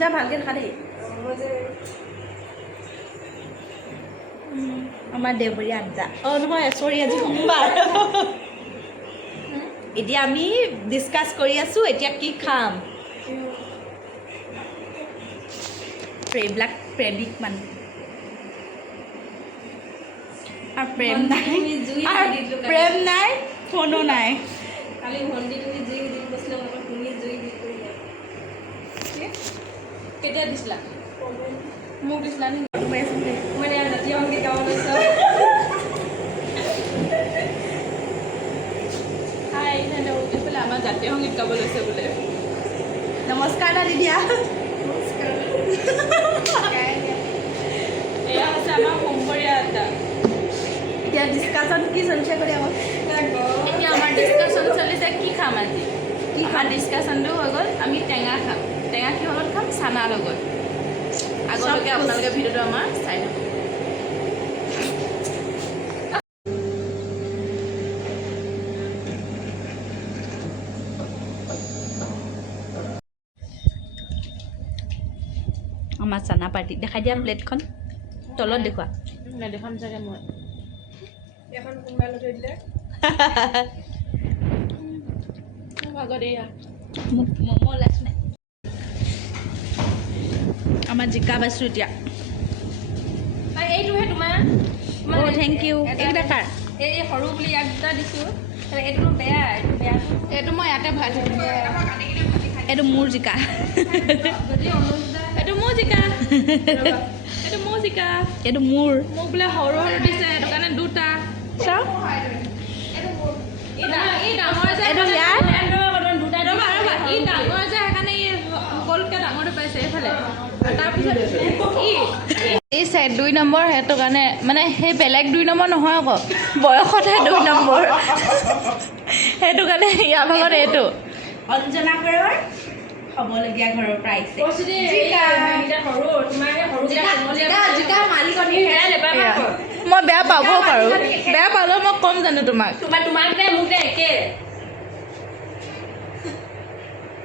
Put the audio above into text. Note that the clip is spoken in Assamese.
আঞ্জা ভালকৈ খা দেই আমাৰ দেওবৰীয়া আঞ্জা নহয় চৰি আজি সোমবাৰ এতিয়া আমি ডিছকাছ কৰি আছোঁ এতিয়া কি খাম এইবিলাক প্ৰেমিক মানুহ আৰু প্ৰেম নাই ফোনো নাই কালি ভণ্টি তুমি জুই দি কৈছিলা তুমি জুই দি কেতিয়া দিছিলা মোক দিছিলা নি মানে জাতীয় সংগীত গাব লৈছোঁ হাই ইহঁতে বোলে আমাৰ জাতীয় সংগীত গাব লৈছে বোলে নমস্কাৰ দাদা দিয়া এয়া হৈছে আমাৰ সোমবৰীয়া আড্ডা এতিয়া ডিছকাশ্যন কি চলিছে কৰি আকৌ এতিয়া আমাৰ ডিছকাশ্যন চলিছে কি খাম আজি কি খাম ডিছকাশ্যনটো হৈ গ'ল আমি টেঙা খাম টেঙা কিহৰ লগত খাম চানাৰ লগত আগলৈকে আপোনালোকে ভিডিঅ'টো আমাৰ চাই থাকক আমাৰ চানা পাৰ্টি দেখাই দিয়া প্লেটখন তলত দেখুৱা নেদেখাম চাগে মই এখন কোনোবাই লৈ থৈ দিলে আগত এয়া মোক ম'ম' ওলাইছে নাই আমাৰ জিকা পাইছোঁ এতিয়া এইটোহে তোমাৰ অ' থেংক ইউ এইকেইটা কাৰ এই সৰু বুলি ইয়াক দুটা দিছোঁ এইটো বেয়া এইটো বেয়া এইটো মই ইয়াতে ভৰাই থৈ দিম এইটো মোৰ জিকা যদি অনুজদা এইটো মোৰ জিকা এইটো মোৰ জিকা এইটো মোৰ মোক বোলে সৰু সৰু দিছে সেইটো কাৰণে দুটা চাওঁ এই ডাঙৰ যে এইটো ইয়াৰ দুটা ই ডাঙৰ যে সেইকাৰণে ই সকলোতকৈ ডাঙৰটো পাইছে এইফালে তাৰপিছত এই চাইড 2 নম্বৰ সেইটো কাৰণে মানে সেই বেলেগ 2 নম্বৰ নহয় আকৌ বয়সতহে 2 নম্বৰ সেইটো কাৰণে ইয়াৰ ভাগত এইটো অঞ্জনা ঘৰৰ হ'বলগীয়া ঘৰৰ প্ৰাইছে মই বেয়া পাবও পাৰোঁ বেয়া পালেও মই ক'ম জানো তোমাক তোমাক মোক একে